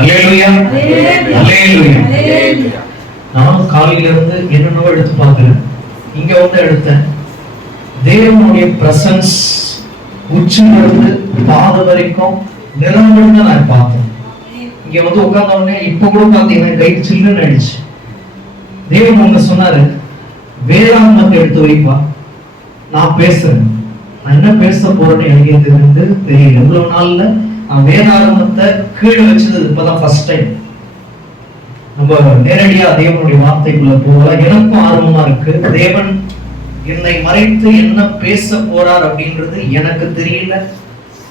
அல்லேலூயா நான் காலையில இருந்து என்னென்னவோ எடுத்து பார்க்கிறேன். இங்க வந்து எடுத்தேன். தேவனுடைய பிரசன்ஸ் உச்சிலிருந்து பாத வரைக்கும் நிரம்புன்னு நான் பார்த்தேன். இங்க வந்து உட்கார்ந்த உடனே இப்ப கூட பாத்தீங்கன்னா கை சில்லுன்னு ஆயிடுச்சு. தேவன் ஒண்ணு சொன்னாரு வேதாந்தத்தை எடுத்து வைப்பா. நான் பேசுறேன். நான் என்ன பேச போறேன்னு எனக்கு இது வந்து தெரியல இவ்வளவு நாள்ல நான் வேதாரம்பத்தை கீழே வச்சது இப்பதான் ஃபர்ஸ்ட் டைம் நம்ம நேரடியா தேவனுடைய வார்த்தைக்குள்ள போகல. எனக்கும் ஆர்வமா இருக்கு. தேவன் என்னை மறைத்து என்ன பேச போறார் அப்படின்றது எனக்கு தெரியல.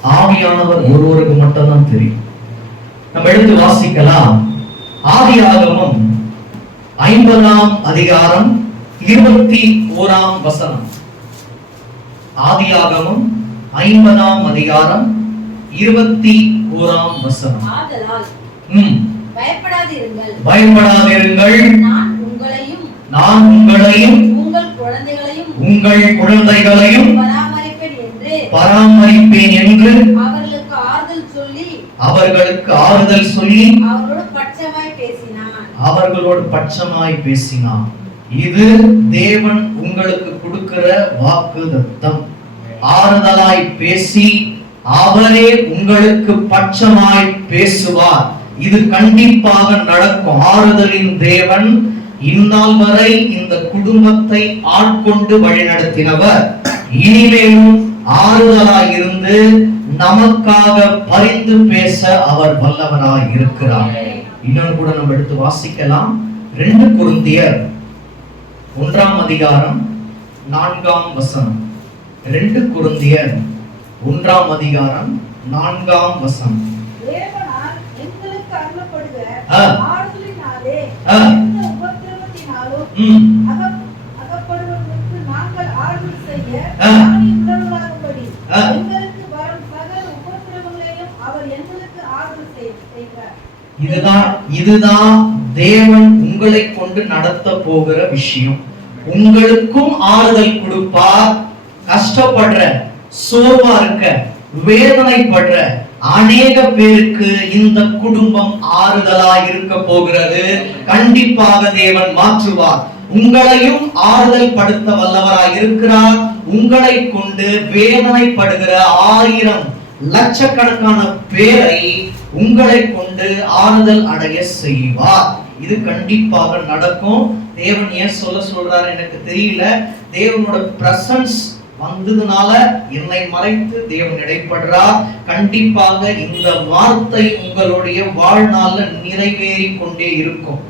ஆவியானவர் ஒருவருக்கு மட்டும்தான் தெரியும். நம்ம எடுத்து வாசிக்கலாம். ஆதி ஆகமம் ஐம்பதாம் அதிகாரம் இருபத்தி ஓராம் வசனம். ஆதி ஆகமம் ஐம்பதாம் அதிகாரம் இருபத்தி ஓராம் வசனம். பயப்படாதிருங்கள். நான் உங்களையும் உங்கள் குழந்தைகளையும் பராமரிப்பேன் என்று அவர்களுக்கு ஆறுதல் சொல்லி அவர்களோடு பட்சமாய் பேசினான். இது தேவன் உங்களுக்கு கொடுக்கிற வாக்கு தத்தம் ஆறுதலாய் பேசி அவரே உங்களுக்கு பட்சமாய் பேசுவார். இது கண்டிப்பாக நடக்கும். ஆறுதலின் தேவன் இந்நாள் வரை இந்த குடும்பத்தை ஆட்கொண்டு வழிநடத்தினவர். இனிமேலும் ஆறுதலாய் இருந்து நமக்காக பரிந்து பேச அவர் வல்லவராய் இருக்கிறார். இன்னொன்று கூட நம்ம எடுத்து வாசிக்கலாம். ரெண்டு குருந்தியர் ஒன்றாம் அதிகாரம் நான்காம் வசனம். ரெண்டு குருந்தியர் ஒன்றாம் அதிகாரம் நான்காம் வசனம். இதுதான் இதுதான் தேவன் உங்களை கொண்டு நடத்த போகிற விஷயம். உங்களுக்கும் ஆறுதல் கொடுப்பார். கஷ்டப்படுற சோர்வா இருக்க வேதனைப்படுற அநேக பேருக்கு இந்த குடும்பம் ஆறுதலா இருக்க போகிறது. கண்டிப்பாக தேவன் மாற்றுவார். உங்களையும் ஆறுதல் படுத்த வல்லவராய் இருக்கிறார். உங்களை கொண்டு வேதனைப்படுகிற ஆயிரம் லட்சக்கணக்கான பேரை உங்களை கொண்டு ஆறுதல் அடைய செய்வார். இது கண்டிப்பாக நடக்கும். தேவன் ஏன் சொல்ல சொல்றாரு எனக்கு தெரியல. தேவனோட பிரசன்ஸ் வந்ததுனால என்னை மறைத்து தேவன் இடைப்படுறார். கண்டிப்பாக இந்த வார்த்தை உங்களுடைய வாழ்நாள்ல நிறைவேறி கொண்டே இருக்கும்.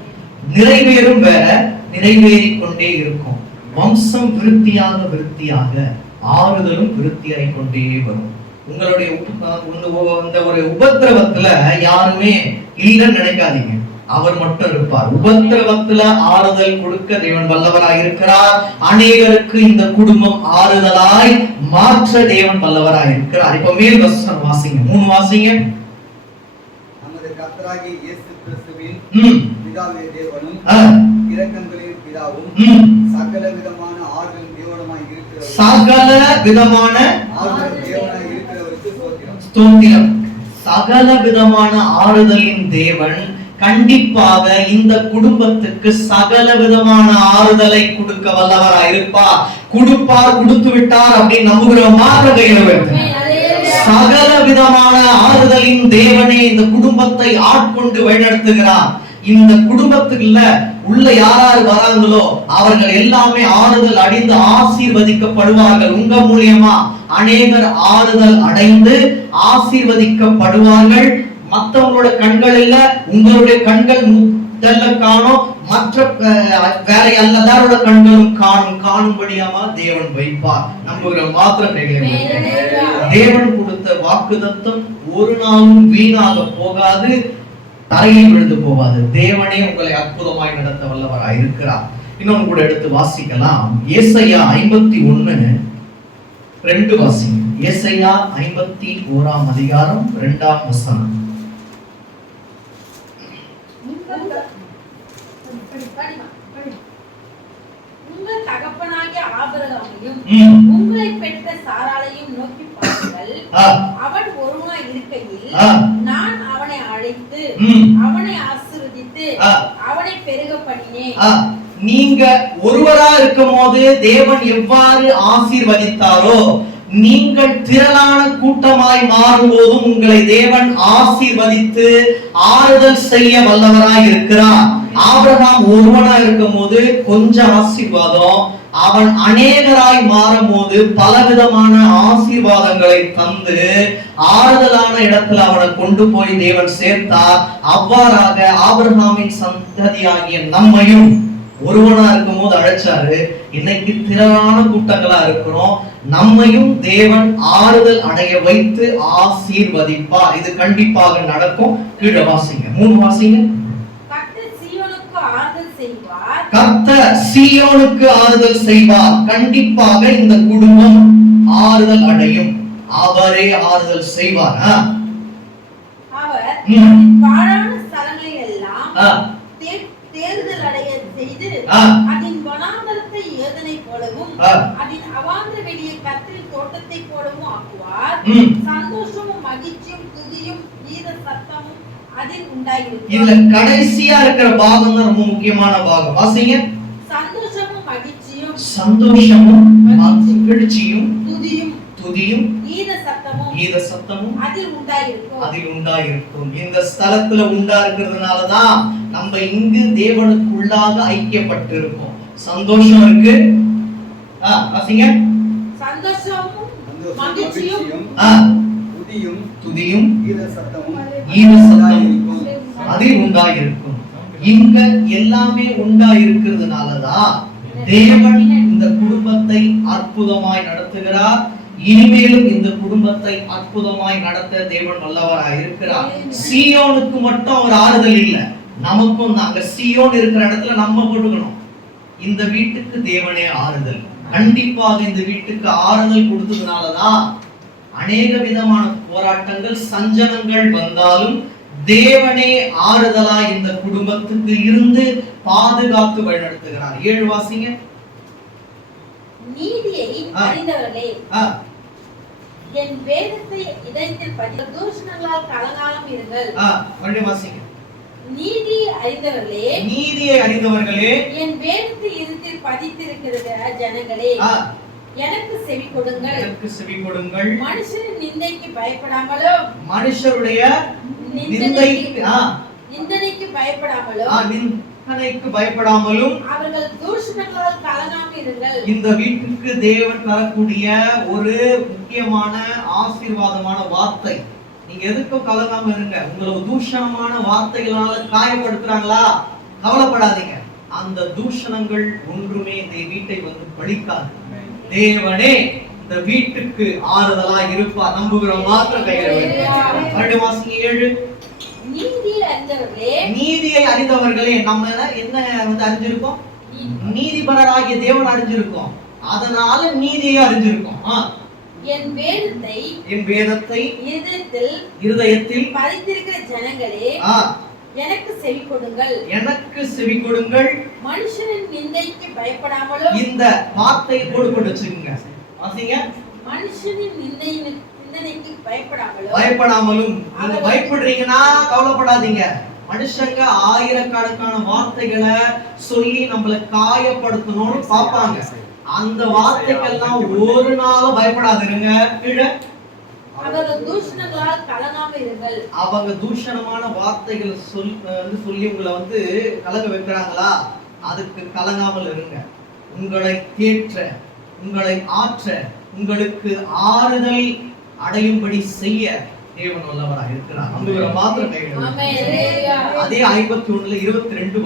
நிறைவேறும் வேற நிறைவேறி கொண்டே இருக்கும். வம்சம் விருத்தியாக விருத்தியாக ஆறுதலும் விருத்தியாய் கொண்டே வரும். உங்களுடைய இந்த ஒரு உபத்திரவத்துல யாருமே இல்லைன்னு நினைக்காதீங்க. அவர் மட்டும் இருப்பார். உபத்திரவத்துல ஆறுதல் கொடுக்க தேவன் வல்லவராய் இருக்கிறார். அநேகருக்கு இந்த குடும்பம் ஆறுதலாய் மாற்ற தேவன் வல்லவராய் இருக்கிறார். இப்ப மேல் வசனம் வாசிங்க. மூணு வாசிங்க. நமது கர்த்தராகிய இயேசு கிறிஸ்துவின் பிதாவே தேவனும் இரக்கங்களின் பிதாவும் சகல விதமான ஆறுதல் தேவனமாய் சகல விதமான ஆறுதல் தேவனாய் இருக்கிறவருக்கு ஸ்தோத்திரம். சகல விதமான ஆறுதலின் தேவன் கண்டிப்பாக இந்த குடும்பத்துக்கு சகல விதமான ஆறுதலை கொடுக்க வல்லவரா இருப்பார். கொடுப்பார் கொடுத்து விட்டார் அப்படின்னு நம்புகிற மாதிரி சகல விதமான ஆறுதலின் தேவனே இந்த குடும்பத்தை ஆட்கொண்டு வழிநடத்துகிறார். இந்த குடும்பத்துக்குள்ள உள்ள யார் யார் வராங்களோ அவர்கள் எல்லாமே ஆறுதல் அடைந்து ஆசீர்வதிக்கப்படுவார்கள். உங்க மூலியமா அநேகர் ஆறுதல் அடைந்து ஆசீர்வதிக்கப்படுவார்கள். மற்றவங்களோட கண்கள் இல்ல உங்களுடைய கண்கள் முதல்ல காணும் மற்ற வேற எல்லாரோட கண்களும் காணும் காணும்படியாமா தேவன் வைப்பார். நம்புகிற மாத்திரம் தேவன் கொடுத்த வாக்குதத்தம் ஒரு நாளும் வீணாக போகாது தரையில் விழுந்து போகாது. தேவனே உங்களை அற்புதமாய் நடத்த வல்லவரா இருக்கிறார். இன்னொன்னு கூட எடுத்து வாசிக்கலாம். ஏசையா ஐம்பத்தி ஒண்ணு ரெண்டு வாசிங்க. ஏசையா ஐம்பத்தி ஓராம் அதிகாரம் ரெண்டாம் வசனம். உங்கள் தகப்பனாகிய ஆபிரகாமையும் ம். உங்களை பெற்ற சாராளையும் நோக்கி பாருங்கள் அவன் ஒருவனாய் இருக்கையில். நான் ம். அவனை ஆசீர்வதித்து. அவனை பெருக பண்ணினேன் நீங்க ஒருவரா இருக்கும் போது தேவன் எவ்வாறு ஆசீர்வதித்தாரோ நீங்கள் திரளான கூட்டமாய் மாறும்போதும் உங்களை தேவன் ஆசீர்வதித்து ஆறுதல் செய்ய வல்லவராய் இருக்கிறார். ஆபிரகாம் ஒருவனா இருக்கும் போது கொஞ்சம் ஆசீர்வாதம். அவன் அநேகராய் மாறும் போது பலவிதமான ஆசீர்வாதங்களை தந்து ஆறுதலான இடத்துல அவனை கொண்டு போய் தேவன் சேர்த்தார். அவ்வாறாக ஆபிரகாமின் சந்ததியாகிய நம்மையும் ஒருவனா இருக்கும் போது அழைச்சாரு இன்னைக்கு திரளான கூட்டங்களா இருக்கிறோம். நம்மையும் தேவன் ஆறுதல் அடைய வைத்து ஆசீர்வதிப்பார். இது கண்டிப்பாக நடக்கும். கீழே வாசிங்க. மூணு வாசிங்க. கர்த்தர் சீயோனுக்கு ஆறுதல் செய்வார். கண்டிப்பாக இந்த குடும்பம் ஆறுதல் அடையும். அவரே ஆறுதல் செய்வார்? அவர் ம். அதன் பாழான ஸ்தலங்களில் எல்லாம் ஆ, தே- தேர்தல் அடைய செய்து. அதன் வனாந்தரத்தை ஏதனை போலவும். அதன் அவாந்திர வெளியை கத்திரின் தோட்டத்தை போலவும் ஆக்குவார். சந்தோஷமும் மகிழ்ச்சியும் துதியும் கீத சத்தமும் அதில் இதுல உண்டாயிருக்கும் கடைசியா இருக்கிற பாகம் தான் ரொம்ப முக்கியமான பாகம் வாசிங்க சந்தோஷமும் மகிழ்ச்சியும் சந்தோஷமும் மகிழ்ச்சியும் துதியும் துதியும் கீத சத்தமும் கீத சத்தமும் அதில் உண்டாயிருக்கும். அதில் உண்டாயிருக்கும். இந்த ஸ்தலத்துல உண்டா இருக்கிறதுனாலதான் நம்ம இங்கு தேவனுக்குள்ளாக ஐக்கியப்பட்டிருக்கோம். சந்தோஷம் இருக்கு? சந்தோஷமும் துதியும் துதியும் கீத சத்தமும் ஈர சத்தம் உண்டாயிருக்கும். அதில் உண்டாயிருக்கும். இங்க எல்லாமே உண்டாயிருக்கிறதுனாலதான் தேவன் இந்த குடும்பத்தை அற்புதமாய் நடத்துகிறார். இனிமேலும் இந்த குடும்பத்தை அற்புதமாய் நடத்த தேவன் வல்லவராய் இருக்கிறார். சீயோனுக்கு மட்டும் அவர் ஆறுதல் இல்ல. நமக்கும் நாங்க சீயோன் இருக்கிற இடத்துல நம்ம போட்டுக்கணும் இந்த வீட்டுக்கு தேவனே ஆறுதல். கண்டிப்பாக இந்த வீட்டுக்கு ஆறுதல் கொடுத்ததுனாலதான் அநேக விதமான போராட்டங்கள் சஞ்சலங்கள் வந்தாலும் தேவனே ஆறுதலா இந்த குடும்பத்துக்கு இருந்து பாதுகாத்து வழிநடத்துகிறார். ஏழு வாசிங்க நீதியை. அறிந்தவர்களே. என் வேதத்தை இதயத்தில் பதி தூஷணங்களால் கலங்காலம் இருங்கள். ஆ, மறுபடியும் வாசிங்க. நீதி அறிந்தவர்களே நீதியை அறிந்தவர்களே. என் வேதத்தை இருத்தில் பதித்திருக்கிற ஜனங்களே எனக்கு செவி கொடுங்கள். எனக்கு செவி கொடுங்கள். மனுஷனின் நிந்தைக்கு பயப்படாமலோ? மனுஷருடைய நிந்தைக்கு நிந்தனைக்கு ஆ, நிந்தனைக்கு பயப்படாமலும் அவர்கள் தூஷணங்களால் கலங்காமல் இருங்கள். இந்த வீட்டுக்கு தேவன் தரக்கூடிய ஒரு முக்கியமான ஆசீர்வாதமான வார்த்தை. நீங்க எதுக்கும் கலங்காம இருங்க. உங்களை தூஷணமான வார்த்தைகளால காயப்படுத்துறாங்களா? கவலைப்படாதீங்க. அந்த தூஷணங்கள் ஒன்றுமே இந்த வீட்டை வந்து பழிக்காது. தேவனே இந்த வீட்டுக்கு ஆறுதலா இருப்பார். நம்புகிற மாத்திரம் கையில் மறுபடியும் வாசிங்க ஏழு நீதியை அறிந்தவர்களே நம்ம என்ன வந்து அறிஞ்சிருக்கோம்? நீதிபரராகிய தேவன் அறிஞ்சிருக்கோம். அதனால நீதியை அறிஞ்சிருக்கோம். என் வேதத்தை என் வேதத்தை இதயத்தில் இருதயத்தில் பதித்திருக்கிற ஜனங்களே எனக்கு செவி கொடுங்கள். எனக்கு செவி கொடுங்கள். மனுஷனின் நிந்தைக்கு பயப்படாமலோ? இந்த வார்த்தையை போடு போட்டு வச்சுக்கோங்க மனுஷனின் நிந்தையின் பயப்படாமலும் நீங்க பயப்படுறீங்கன்னா கவலைப்படாதீங்க. மனுஷங்க ஆயிரக்கணக்கான வார்த்தைகளை சொல்லி நம்மள காயப்படுத்தணும்னு பார்ப்பாங்க. அந்த வார்த்தைக்கெல்லாம் ஒரு நாளும் பயப்படாதிருங்க கீழே. அவங்க தூஷணமான வார்த்தைகளை சொல் வந்து சொல்லி உங்களை வந்து கலங்க வைக்கிறாங்களா? அதுக்கு கலங்காமல் இருங்க. உங்களை தேற்ற உங்களை ஆற்ற உங்களுக்கு ஆறுதல் அடையும்படி செய்ய தேவன் வல்லவராக இருக்கிறார். நம்புகிற மாத்திரம் கையில். அதே ஐம்பத்தி ஒண்ணுல இருபத்தி ரெண்டு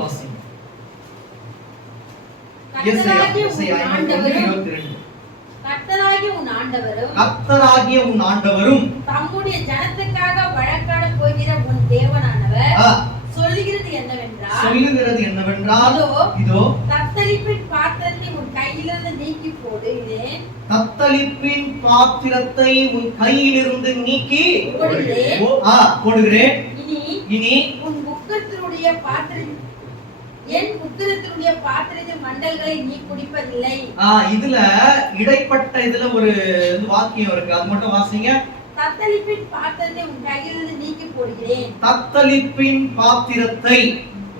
உன் ஆண்டவரும் ஆண்டவரும் தம்முடைய ஜனத்துக்காக வழக்காட போகிற உன் தேவனானவர் சொல்லுகிறது என்னவென்றால் சொல்லுகிறது என்னவென்றால் இதோ இதோ தத்தளிப்பின் பாத்திரத்தை உன் கையிலிருந்து நீக்கி போடுகிறேன். தத்தளிப்பின் பாத்திரத்தை உன் கையிலிருந்து நீக்கி போடுகிறேன். இனி உன் புக்கத்தினுடைய பாத்திரம் என் புத்திரத்தினுடைய பாத்திரத்தின் மண்டல்களை நீ குடிப்பதில்லை. இதுல இடைப்பட்ட இதுல ஒரு வாக்கியம் இருக்கு. அது மட்டும் வாசிங்க. தத்தளிப்பின் பாத்திரத்தை உன் கையிலிருந்து நீக்கி போடுகிறேன். தத்தளிப்பின் பாத்திரத்தை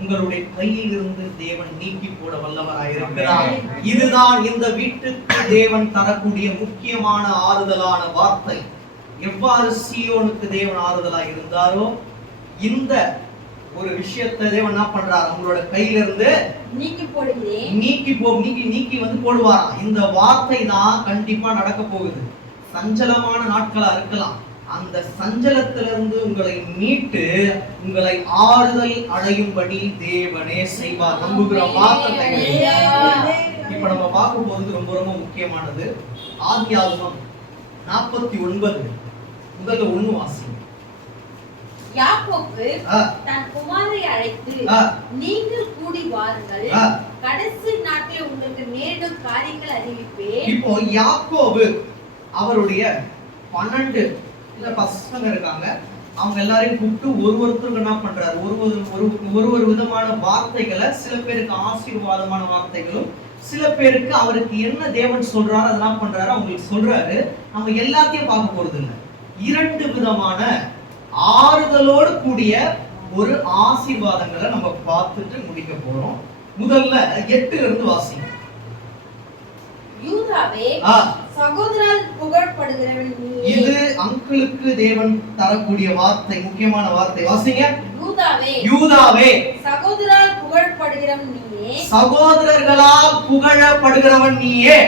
உங்களுடைய கையில் இருந்து தேவன் நீக்கி போட வல்லவராயிருக்கிறார் இதுதான் இந்த வீட்டுக்கு தேவன் தரக்கூடிய முக்கியமான ஆறுதலான வார்த்தை. எவ்வாறு சீயோனுக்கு தேவன் ஆறுதலா இருந்தாரோ இந்த ஒரு விஷயத்தை தேவன் என்ன பண்றார்? உங்களோட கையில இருந்து நீக்கி போடுகிறேன். நீக்கி போ நீக்கி நீக்கி வந்து போடுவாராம். இந்த வார்த்தை தான் கண்டிப்பா நடக்க போகுது. சஞ்சலமான நாட்களா இருக்கலாம். அந்த சஞ்சலத்திலிருந்து உங்களை மீட்டு உங்களை ஆறுதல் அடையும்படி தேவனே செய்வார். நம்புகிற வார்த்தை இப்ப நம்ம பார்க்க போறது ரொம்ப ரொம்ப முக்கியமானது ஆதியாகமம் நாற்பத்தி ஒன்பது. முதல்ல ஒண்ணு வாசி யாக்கோப்பு தன் குமாரை அழைத்து நீங்கள் கூடி வாருங்கள். கடைசி நாட்டில் உங்களுக்கு நேரிடும் காரியங்கள் அறிவிப்பேன். இப்போ யாக்கோபு அவருடைய பன்னெண்டு இல்ல பசங்க இருக்காங்க. அவங்க எல்லாரையும் கூப்பிட்டு ஒரு ஒருத்தருக்கு என்ன பண்றாரு. ஒரு ஒரு ஒரு- ஒரு விதமான வார்த்தைகளை சில பேருக்கு ஆசீர்வாதமான வார்த்தைகளும் சில பேருக்கு அவருக்கு என்ன தேவன் சொல்றாரு அதெல்லாம் பண்றாரு அவங்களுக்கு சொல்றாரு. நம்ம எல்லாத்தையும் பார்க்க போறது இல்ல இரண்டு விதமான ஆறுதலோடு கூடிய ஒரு ஆசீர்வாதங்களை நம்ம பார்த்துட்டு முடிக்க போறோம். முதல்ல எட்டுல இருந்து வாசிங்க. யூதாவே சகோதரர் புகழப்படுகிறவன் இது அங்கிளுக்கு தேவன் தரக்கூடிய வார்த்தை முக்கியமான வார்த்தை. வாசிங்க. யூதாவே. யூதாவே. சகோதரால் புகழப்படுகிறவன் நீயே. சகோதரர்களால் புகழப்படுகிறவன் நீயே.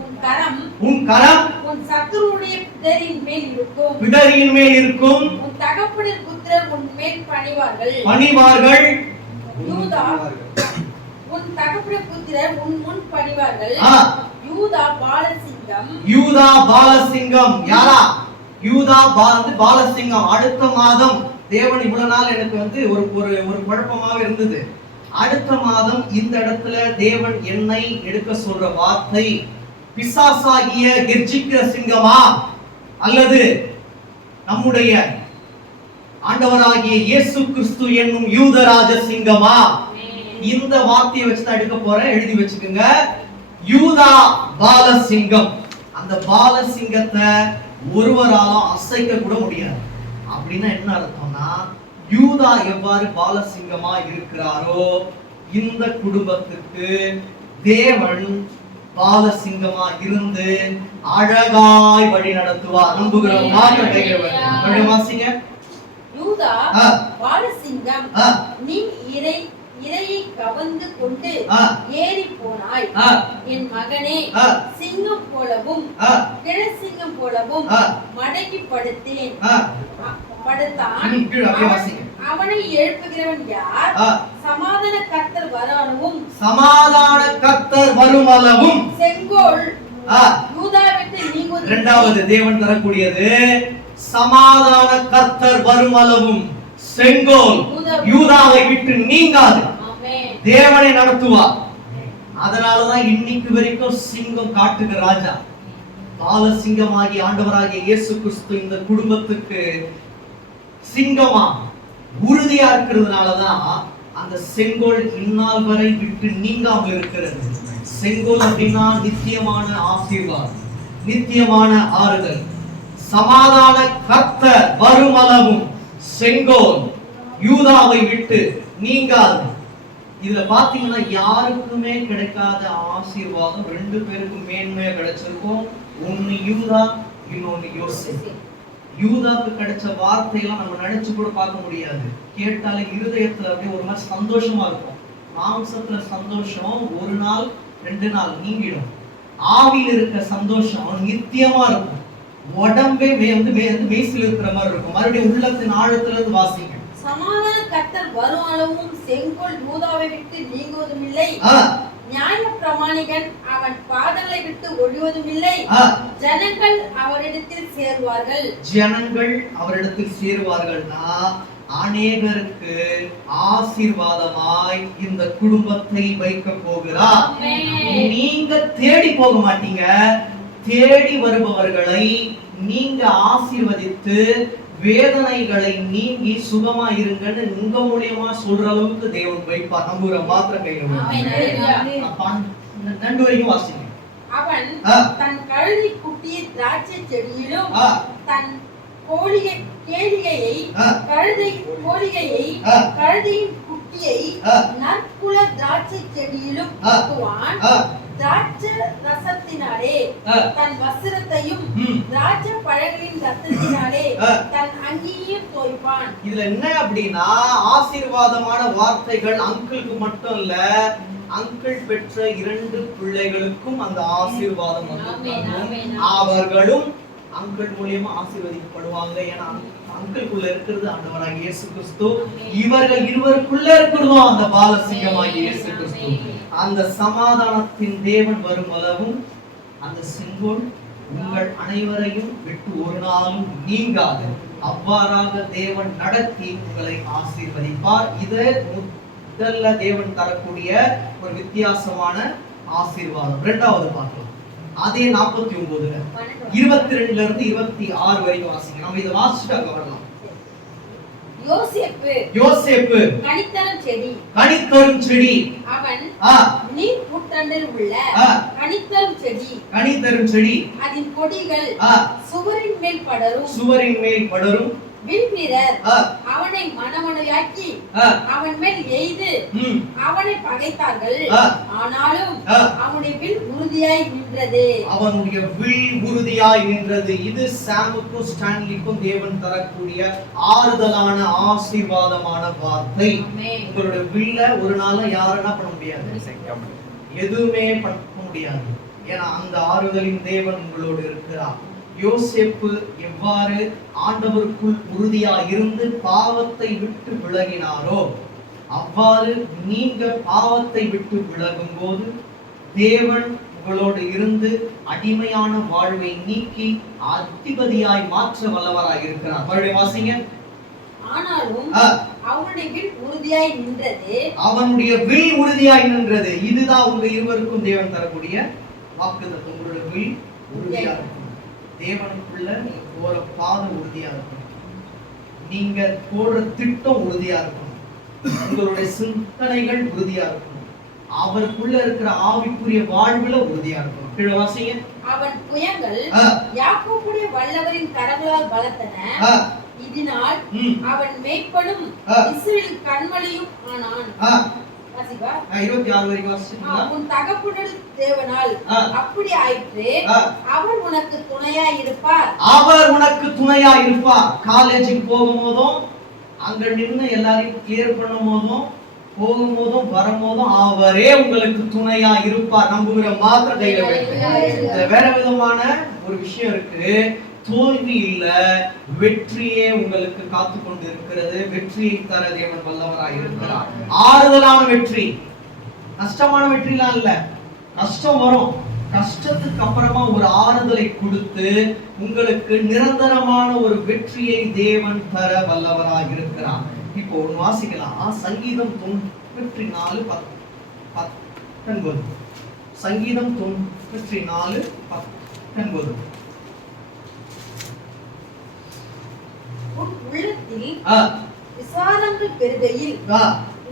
உன் கரம். உன் கரம் உன் சத்துருடைய பிதரின் மேல் இருக்கும். பிடரியின் மேல் இருக்கும். உன் தகப்பனின் புத்திரர் உன் மேல் பணிவார்கள். பணிவார்கள். யூதா. உன் தகப்பனின் புத்திரர் உன் முன் பணிவார்கள். யூதா பாலசிங்கம் யூதா பாலசிங்கம். யாரா? யூதா பா வந்து பாலசிங்கம். அடுத்த மாதம் தேவன் இவ்வளவு நாள் எனக்கு வந்து ஒரு ஒரு ஒரு குழப்பமாக இருந்தது. அடுத்த மாதம் இந்த இடத்துல தேவன் என்னை எடுக்க சொல்ற வார்த்தை பிசாசாகிய கெர்ஜிக்கிற சிங்கமா? அல்லது நம்முடைய ஆண்டவராகிய இயேசு கிறிஸ்து என்னும் யூதராஜ சிங்கமா? இந்த வார்த்தையை வச்சு தான் எடுக்க போறேன். எழுதி வச்சுக்கோங்க. யூதா பாலசிங்கம். அந்த பாலசிங்கத்தை ஒருவராலும் அசைக்க கூட முடியாது. அப்படின்னா என்ன அர்த்தம்னா யூதா எவ்வாறு பாலசிங்கமா இருக்கிறாரோ இந்த குடும்பத்துக்கு தேவன் பாலசிங்கமா இருந்து அழகாய் வழி நடத்துவார். நம்புகிற மாற்ற கைகள் வாசிங்க. யூதா பாலசிங்கம். நீ இறை இறையை கவர்ந்து கொண்டு ஏறி போனாய் என் மகனே சிங்கம் போலவும் கிழசிங்கம் போலவும் ஆ, மடக்கி படுத்தேன். படுத்தான் அவன்- எழுப்புகிறவன் யார். சமாதான கர்த்தர் வரானவும் சமாதான கர்த்தர் செங்கோல் யூதா விட்டு நீங்குவது இரண்டாவது தேவன் தரக்கூடியது சமாதான கர்த்தர் வருமளவும் செங்கோல் யூதாவை விட்டு நீங்காது. தேவனை நடத்துவார். அதனாலதான் இன்னைக்கு வரைக்கும் சிங்கம் காட்டுக ராஜா. பாலசிங்கமாகி ஆண்டவராகிய இயேசு கிறிஸ்து இந்த குடும்பத்துக்கு சிங்கமா? உறுதியா இருக்கிறதுனாலதான் அந்த செங்கோல் இந்நாள் வரை விட்டு நீங்காம இருக்கிறது. செங்கோல் அப்படின்னா நித்தியமான ஆசீர்வாதம் நித்தியமான ஆறுதல். சமாதான கர்த்தர் வருமளவும். செங்கோல் யூதாவை விட்டு நீங்காது. இதுல பாத்தீங்கன்னா யாருக்குமே கிடைக்காத ஆசீர்வாதம். ரெண்டு பேருக்கும் மேன்மையா கிடைச்சிருக்கும். ஒன்னு யூதா இன்னொன்னு யோசேப்பு யூதாக்கு கிடைச்ச வார்த்தையெல்லாம் நம்ம நினைச்சு கூட பார்க்க முடியாது. கேட்டாலே இருதயத்துல அப்படியே ஒரு மாதிரி சந்தோஷமா இருக்கும். மாம்சத்துல சந்தோஷம் ஒரு நாள் ரெண்டு நாள் நீங்கிடும். ஆவியில் இருக்க சந்தோஷம் நித்தியமா இருக்கும். உடம்பே மே வந்து மே வந்து மெய்சில் இருக்கிற மாதிரி இருக்கும். மறுபடியும் உள்ளத்தின் ஆழத்துல இருந்து வாசிங்க சமாதான கர்த்தர் வரும் அளவும் செங்கோல் யூதாவை விட்டு நீங்குவதும் இல்லை நியாய பிரமாணிகன் அவன் பாதங்களை விட்டு ஒழிவதும் இல்லை ஜனங்கள் அவரிடத்தில் சேருவார்கள். ஜனங்கள் அவரிடத்தில் சேருவார்கள்னா அநேகருக்கு ஆசீர்வாதமாய் இந்த குடும்பத்தை வைக்க போகிறார். ஆமென். நீங்க தேடி போக மாட்டீங்க. தேடி வருபவர்களை நீங்க ஆசீர்வதித்து வேதனைகளை நீங்கி சுகமா இருங்கன்னு உங்க மூலியமா சொல்ற அளவுக்கு தேவன் வைப்பார் நம்புற மாத்திர. அல்லேலூயா. ரெண்டு வரைக்கும் வாசிங்க அவன். தன் கழுதி குட்டிய திராட்சை செடியிலும் தன் கோழிகை கேளிகையை. கழுதை கோழிகையை. கழுதையின் குட்டியை. நற்குல திராட்சை செடியிலும் திராட்சை ரசத்தினாலே. தன் வஸ்திரத்தையும். திராட்சை பழங்களின் ரத்தத்தினாலே. தன் அங்கியையும் தோய்ப்பான் இதுல என்ன அப்படின்னா ஆசீர்வாதமான வார்த்தைகள் அங்கிளுக்கு மட்டும் இல்ல அங்கிள் பெற்ற இரண்டு பிள்ளைகளுக்கும் அந்த ஆசீர்வாதம். அவர்களும் அங்கிள் மூலியமா ஆசீர்வதிக்கப்படுவாங்க. ஏன்னா அங்கிள்குள்ள இருக்கிறது ஆண்டவராக இயேசு கிறிஸ்து இவர்கள் இருவருக்குள்ள இருக்கிறதும் அந்த பாலசிங்கமாக இயேசு கிறிஸ்து அந்த சமாதானத்தின் தேவன் வரும் அளவும் அந்த செங்கோல் உங்கள் அனைவரையும் விட்டு ஒரு நாளும் நீங்காது. அவ்வாறாக தேவன் நடத்தி உங்களை ஆசீர்வதிப்பார். இது முதல்ல தேவன் தரக்கூடிய ஒரு வித்தியாசமான ஆசீர்வாதம். இரண்டாவது பார்க்கலாம் அதே நாற்பத்தி ஒன்பதுல இருபத்தி ரெண்டுல இருந்து இருபத்தி ஆறு வரைக்கும் வாசிங்க. நம்ம இதை வாசிச்சுட்டு அங்க வரலாம். யோசேப்பு. யோசேப்பு. கனித்தனம் செடி. கனித்தரும் செடி. அவன் நீர் கூட்டண்டில் உள்ள. கனித்தரும் செடி. கனித்தரும் செடி. அதன் கொடிகள் சுவரின் மேல் படரும். சுவரின் மேல் படரும். வில் வீரர் ஆ. அவனை மனமனையாக்கி அவன் மேல் எய்து. அவனை பகைத்தார்கள். ஆனாலும். அவனுடைய வில் உறுதியாய் நின்றது. அவனுடைய வில் உறுதியாய் நின்றது. இது சாமுக்கும் ஸ்டான்லிக்கும் தேவன் தரக்கூடிய ஆறுதலான ஆசீர்வாதமான வார்த்தை. உங்களுடைய வில்ல ஒரு நாளும் யாரும் என்ன பண்ண முடியாது? எதுவுமே பண்ண முடியாது. ஏன்னா அந்த ஆறுதலின் தேவன் உங்களோடு இருக்கிறார். யோசேப்பு எவ்வாறு ஆண்டவருக்குள் உறுதியா இருந்து பாவத்தை விட்டு விலகினாரோ அவ்வாறு நீங்க பாவத்தை விட்டு விலகும் போது தேவன் உங்களோடு இருந்து அடிமையான வாழ்வை நீக்கி அதிபதியாய் மாற்ற வல்லவராய் இருக்கிறார். மறுபடியும் வாசிங்க. ஆனாலும் அவனுடைய வில் உறுதியாய் நின்றது. அவனுடைய வில் உறுதியாய் நின்றது. இதுதான் உங்க இருவருக்கும் தேவன் தரக்கூடிய வாக்குத்தத்தம் உங்களுடைய வில் உறுதியா தேவனுக்குள்ள போற பாதை உறுதியா இருக்கும். நீங்க போடுற திட்டம் உறுதியா இருக்கும். உங்களுடைய சிந்தனைகள் உறுதியா இருக்கும். அவருக்குள்ள இருக்கிற ஆவிக்குரிய வாழ்வுல உறுதியா இருக்கும். கீழே வாசிங்க. அவன் புயங்கள் யாக்கோபுடைய வல்லவரின் கரங்களால் பலத்தன. இதனால் அவன் மேய்ப்பனும். இஸ்ரேல் கண்மலையும் ஆனான். இருபத்தி ஆறு வரைக்கும் வாசிச்சீங்களா உன் தகப்புடன் தேவனால் ஆ. அப்படி ஆயிற்று ஆ. அவர் உனக்கு துணையா இருப்பார். அவர் உனக்கு துணையா இருப்பார். காலேஜுக்கு போகும்போதும் அங்க நின்னு எல்லாரையும் கிளியர் பண்ணும் போதும் போகும்போதும் வரும்போதும் அவரே உங்களுக்கு துணையா இருப்பார். நம்புகிற மாத்திர கையில வேற விதமான ஒரு விஷயம் இருக்கு. தோல்வி இல்ல வெற்றியே உங்களுக்கு காத்து கொண்டு இருக்கிறது வெற்றியை தர தேவன் வல்லவராய் இருக்கிறார். ஆறுதலான வெற்றி. நஷ்டமான வெற்றிலாம் இல்ல. கஷ்டம் வரும். கஷ்டத்துக்கு அப்புறமா ஒரு ஆறுதலை கொடுத்து உங்களுக்கு நிரந்தரமான ஒரு வெற்றியை தேவன் தர வல்லவராக இருக்கிறார். இப்போ ஒன்று வாசிக்கலாம். சங்கீதம் தொண்ணூற்றி நாலு பத் பத்தொன்பது. சங்கீதம் தொண்ணூற்றி நாலு பத்தொன்பது. உள்ளத்தில் ஆ, விசாரங்கள் பெருகையில்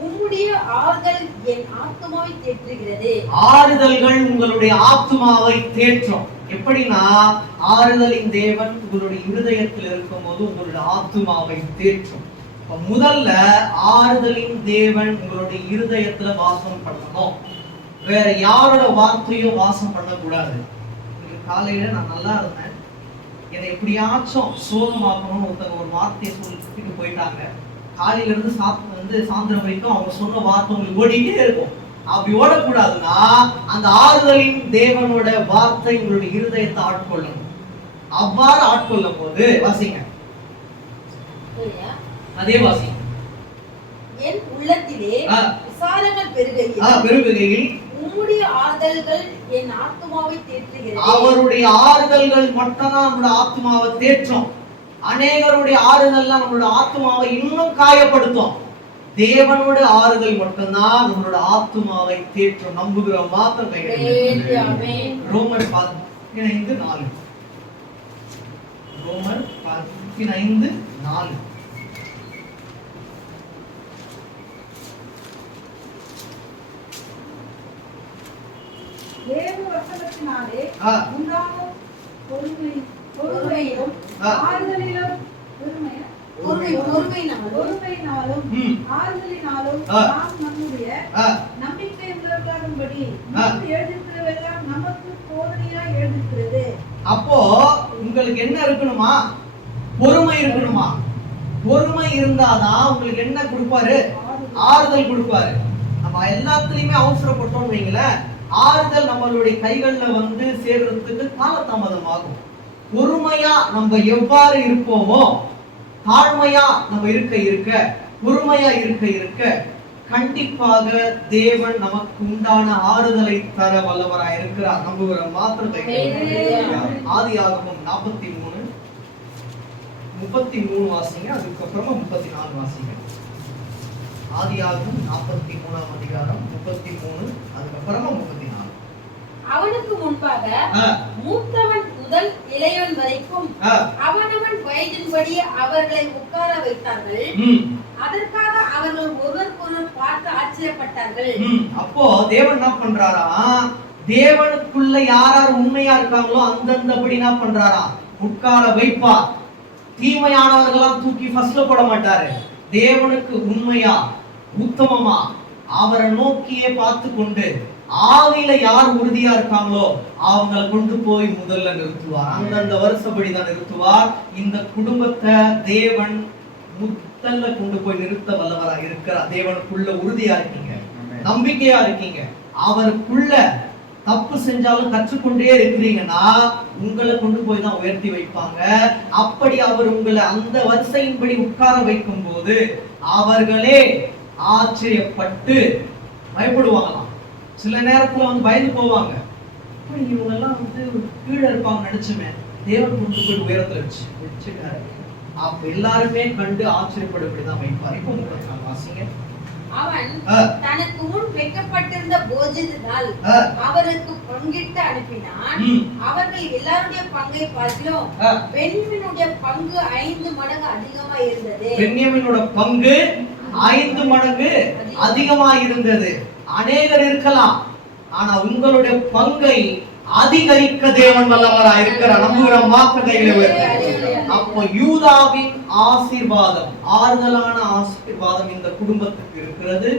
உம்முடைய ஆறுதல் என் ஆத்மாவை தேற்றுகிறது. ஆறுதல்கள் உங்களுடைய ஆத்மாவை தேற்றும். எப்படின்னா ஆறுதலின் தேவன் உங்களுடைய இருதயத்தில் இருக்கும்போது உங்களுடைய ஆத்மாவை தேற்றும். முதல்ல ஆறுதலின் தேவன் உங்களுடைய இருதயத்துல வாசம் பண்ணணும். வேற யாரோட வார்த்தையும் வாசம் பண்ணக்கூடாது. காலையில நான் நல்லா இருந்தேன். என்னை எப்படியாச்சும் சோகமாக்கணும்னு ஒருத்தங்க ஒரு வார்த்தையை சொல்லிட்டு போயிட்டாங்க. காலையில இருந்து சாப் வந்து சாயந்தரம் வரைக்கும் அவங்க சொன்ன வார்த்தை உங்களுக்கு ஓடிட்டே இருக்கும். அப்படி ஓடக்கூடாதுன்னா அந்த ஆறுதலின் தேவனோட வார்த்தை உங்களுடைய இருதயத்தை ஆட்கொள்ளணும். அவ்வாறு ஆட்கொள்ளும் போது வாசிங்க? அதே வாசிங்க என் உள்ளத்திலே. விசாரங்கள் ஆ, பெருகையில் அவருடைய ஆறுதல்கள் மட்டும்தான் நம்மளோட ஆத்மாவை தேற்றும். அநேகருடைய ஆறுதல்லாம் நம்மளோட ஆத்மாவை இன்னும் காயப்படுத்தும். தேவனோட ஆறுதல் மட்டும்தான் நம்மளோட ஆத்மாவை தேற்றும். நம்புகிற மாத்திரம். ரோமர் பதினைந்து நாலு. ரோமர் பதினைந்து நாலு. தேவ வசனத்தினாலே ஆ, உண்டாகும் பொறுமை பொறுமையிலும் ஆ. ஆறுதலிலும் பொறுமையா? பொறுமை பொறுமையினாலும். ஆறுதலினாலும். நாம் நம்முடைய நம்பிக்கை உள்ளவர்களாகும்படி எழுதியிருக்கிறவெல்லாம் நமக்கு போதனையா எழுதியிருக்கிறது அப்போ உங்களுக்கு என்ன இருக்கணுமா? பொறுமை இருக்கணுமா? பொறுமை இருந்தாதான் உங்களுக்கு என்ன கொடுப்பாரு? ஆறுதல். கொடுப்பாரு. நம்ம எல்லாத்துலயுமே அவசரப்பட்டோம்னு வைங்களேன். ஆறுதல் நம்மளுடைய கைகள்ல வந்து சேர்றதுக்கு காலதாமதம் ஆகும் பொறுமையா நம்ம எவ்வாறு இருப்போமோ தாழ்மையா நம்ம இருக்க இருக்க பொறுமையா இருக்க இருக்க கண்டிப்பாக தேவன் நமக்கு உண்டான ஆறுதலை தர வல்லவராய் இருக்கிறார். நம்புகிற மாத்திரத்தை ஆதி ஆகவும் நாற்பத்தி மூணு முப்பத்தி மூணு வாசிங்க அதுக்கப்புறமா முப்பத்தி நாலு வாசிங்க. ஆதியாகமம் நாற்பத்தி மூணாம் அதிகாரம் முப்பத்தி மூணு அதுக்கப்புறமா முப்பத்தி அவனுக்கு முன்பாக மூத்தவன் முதல் இளையவன் வரைக்கும் அவனவன் வயதின்படி அவர்களை உட்கார வைத்தார்கள். அதற்காக அவர்கள் ஒருவருக்கொருவர் பார்த்து ஆச்சரியப்பட்டார்கள். அப்போ தேவன் என்ன பண்றாரா? தேவனுக்குள்ள யார் யார் உண்மையா இருக்காங்களோ அந்தந்தபடி என்ன பண்றாரா? உட்கார வைப்பா. தீமையானவர்களாம் தூக்கி ஃபர்ஸ்ட்ல போட மாட்டாரு. தேவனுக்கு உண்மையா உத்தமமா அவரை நோக்கியே பார்த்து கொண்டு ஆவியில யார் உறுதியா இருக்காங்களோ அவங்கள கொண்டு போய் முதல்ல நிறுத்துவார். அந்தந்த வருஷப்படி தான் நிறுத்துவார். இந்த குடும்பத்தை தேவன் முதல்ல கொண்டு போய் நிறுத்த வல்லவரா இருக்கிறார். தேவனுக்குள்ள உறுதியா இருக்கீங்க. நம்பிக்கையா இருக்கீங்க. அவருக்குள்ள தப்பு செஞ்சாலும் கற்றுக்கொண்டே இருக்கிறீங்கன்னா உங்களை கொண்டு போய் தான் உயர்த்தி வைப்பாங்க. அப்படி அவர் உங்களை அந்த வரிசையின்படி உட்கார வைக்கும் போது அவர்களே ஆச்சரியப்பட்டு பயப்படுவாங்களாம். சில நேரத்துல வந்து பயந்து போவாங்க. இப்படி இவங்க எல்லாம் வந்து கீழே இருப்பாங்க நினைச்சுமே தேவன் கொண்டு போய் உயரத்துல வச்சு வச்சுட்டாரு. அப்ப எல்லாருமே கண்டு ஆச்சரியப்படும்படிதான் வைப்பார். இப்போ உங்களுக்கு நான் வாசிங்க. அவன் தனக்கு முன் வைக்கப்பட்டிருந்த போஜனத்தினால் ஆ, அவருக்கு பங்கிட்டு அனுப்பினான். அவர்கள் எல்லாருடைய பங்கை பார்க்கிலும் ஆ. பெண்ணினுடைய பங்கு ஐந்து மடங்கு அதிகமா இருந்தது. பென்யமீனோட பங்கு ஐந்து மடங்கு அதிகமா இருந்தது. அநேகர் இருக்கலாம். ஆனா உங்களுடைய பங்கை அதிகரிக்க தேவன் வல்லவரா இருக்கிற நம்புகிற மாத்த அப்ப அப்போ யூதாவின் ஆசீர்வாதம் ஆறுதலான ஆசீர்வாதம் இந்த குடும்பத்துக்கு இருக்கிறது.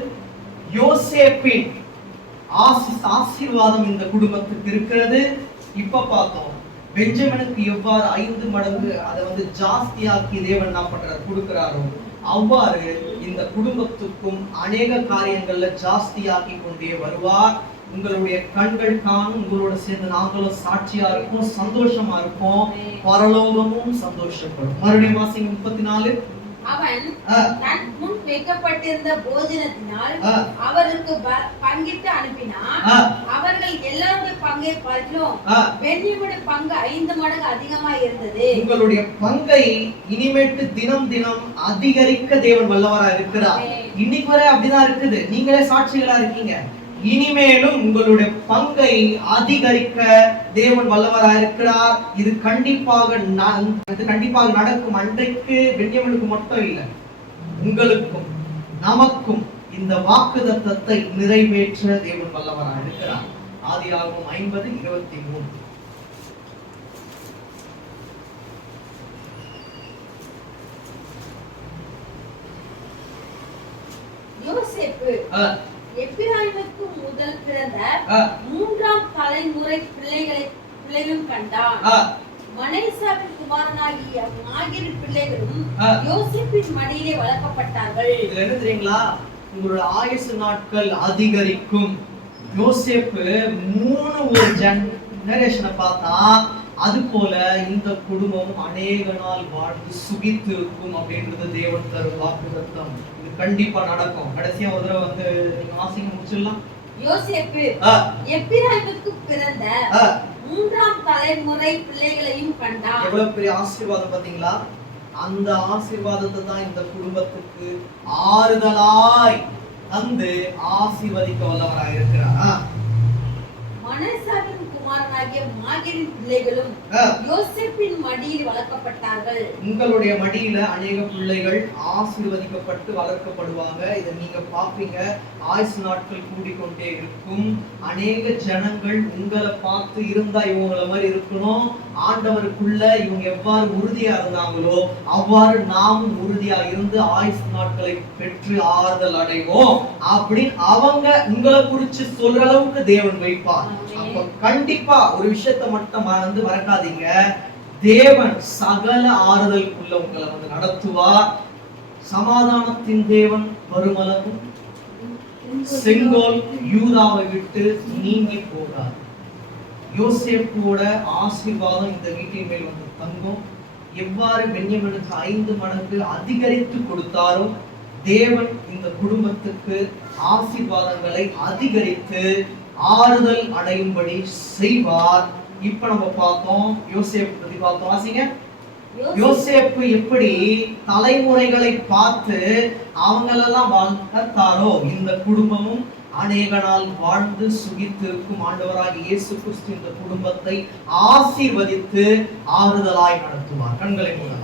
யோசேப்பின் ஆசி ஆசீர்வாதம் இந்த குடும்பத்துக்கு இருக்கிறது. இப்ப பார்த்தோம் பெஞ்சமினுக்கு எவ்வாறு ஐந்து மடங்கு அதை வந்து ஜாஸ்தியாக்கி தேவன் என்ன பண்ணுறார் கொடுக்கிறாரோ அவ்வாறு இந்த குடும்பத்துக்கும் அநேக காரியங்கள்ல ஜாஸ்தியாக்கி கொண்டே வருவார். உங்களுடைய கண்கள் காணும் உங்களோட சேர்ந்து நாங்களும் சாட்சியா இருப்போம் சந்தோஷமா இருப்போம். பரலோகமும் சந்தோஷப்படும். மறுபடியும் மாசம் முப்பத்தி நாலு. அவன் தன் முன் வைக்கப்பட்டிருந்த போஜனத்தினால் அவருக்கு பங்கிட்டு அனுப்பினான். அவர்கள் எல்லாருடைய பங்கை பார்க்கிலும் ஆ. பெண்ணினுடைய பங்கு ஐந்து மடங்கு அதிகமா இருந்தது. உங்களுடைய பங்கை இனிமேட்டு தினம் தினம் அதிகரிக்க தேவன் வல்லவரா இருக்கிறார். இன்னைக்கு வரை அப்படிதான் இருக்குது. நீங்களே சாட்சிகளா இருக்கீங்க. இனிமேலும் உங்களுடைய பங்கை அதிகரிக்க தேவன் வல்லவரா இருக்கிறார். இது கண்டிப்பாக இது கண்டிப்பாக நடக்கும். அன்றைக்கு பெண்யவனுக்கு மட்டும் இல்லை உங்களுக்கும் நமக்கும் இந்த வாக்குதத்தத்தை நிறைவேற்ற தேவன் வல்லவரா இருக்கிறார். ஆதியாகமம் ஐம்பது இருபத்தி மூணு. யோசேப்பு எப்பிராயிமுக்கு முதல் பிறந்த மூன்றாம் தலைமுறை பிள்ளைகளை பிள்ளைகளும் கண்டான். மனேசாவின் குமாரனாகிய மாகிரி பிள்ளைகளும். யோசேப்பின் மடியிலே வளர்க்கப்பட்டார்கள். இதுல என்ன தெரியுங்களா? உங்களோட ஆயுசு நாட்கள் அதிகரிக்கும். யோசேப்பு மூணு ஒரு ஜெனரேஷனை பார்த்தா அது போல இந்த குடும்பம் அநேக நாள் வாழ்ந்து சுகித்து இருக்கும் அப்படின்றது தேவன் தரும் வாக்குத்தத்தம் இது கண்டிப்பா நடக்கும். கடைசியா ஒரு தடவை வந்து நீங்க ஆசைங்க முடிச்சிடலாம். யோசேப்பு. ஆ, எப்பிராயிமுக்கு பிறந்த மூன்றாம் தலைமுறை பிள்ளைகளையும் கண்டான். எவ்வளவு பெரிய ஆசீர்வாதம் பாத்தீங்களா அந்த ஆசீர்வாதத்தை தான் இந்த குடும்பத்துக்கு ஆறுதலாய் தந்து ஆசீர்வதிக்க வல்லவராய் இருக்கிறார்? ஆ, மனசாவின் குமாரனாகிய மாகிரின் பிள்ளைகளும். யோசேப்பின் மடியில் வளர்க்கப்பட்டார்கள். உங்களுடைய மடியில அநேக பிள்ளைகள் ஆசீர்வதிக்கப்பட்டு வளர்க்கப்படுவாங்க. இதை நீங்க பார்ப்பீங்க. ஆயுசு நாட்கள் கூடிக்கொண்டே இருக்கும். அநேக ஜனங்கள் உங்களை பார்த்து இருந்தா இவங்கள மாதிரி இருக்கணும். ஆண்டவருக்குள்ள இவங்க எவ்வாறு உறுதியா இருந்தாங்களோ அவ்வாறு நாமும் உறுதியா இருந்து ஆயுசு நாட்களை பெற்று ஆறுதல் அடைவோம் அப்படின்னு அவங்க உங்களை குறிச்சு சொல்ற அளவுக்கு தேவன் வைப்பார். கண்டிப்பா ஒரு விஷயத்தை மட்டும் மறந்து மறக்காதீங்க. தேவன் சகல ஆறுதலுக்குள்ள உங்களை வந்து நடத்துவார். சமாதானத்தின் தேவன் வருமளவும். செங்கோல் யூதாவை விட்டு நீங்கி போகார் யோசேப்போட ஆசீர்வாதம் இந்த வீட்டின் மேல் வந்து தங்கும். எவ்வாறு பெண்யமனுக்கு ஐந்து மடங்கு அதிகரித்து கொடுத்தாரோ தேவன் இந்த குடும்பத்துக்கு ஆசீர்வாதங்களை அதிகரித்து ஆறுதல் அடையும்படி செய்வார். இப்ப நம்ம பார்த்தோம் யோசேப் பத்தி பார்த்தோம். வாசிங்க. யோசேப்பு எப்படி தலைமுறைகளை பார்த்து அவங்களெல்லாம் வளர்த்தாரோ இந்த குடும்பமும் அநேக நாள் வாழ்ந்து சுகித்திருக்கும் ஆண்டவராகிய இயேசு கிறிஸ்து இந்த குடும்பத்தை ஆசீர்வதித்து ஆறுதலாய் நடத்துவார். கண்களை மூடுங்கள்.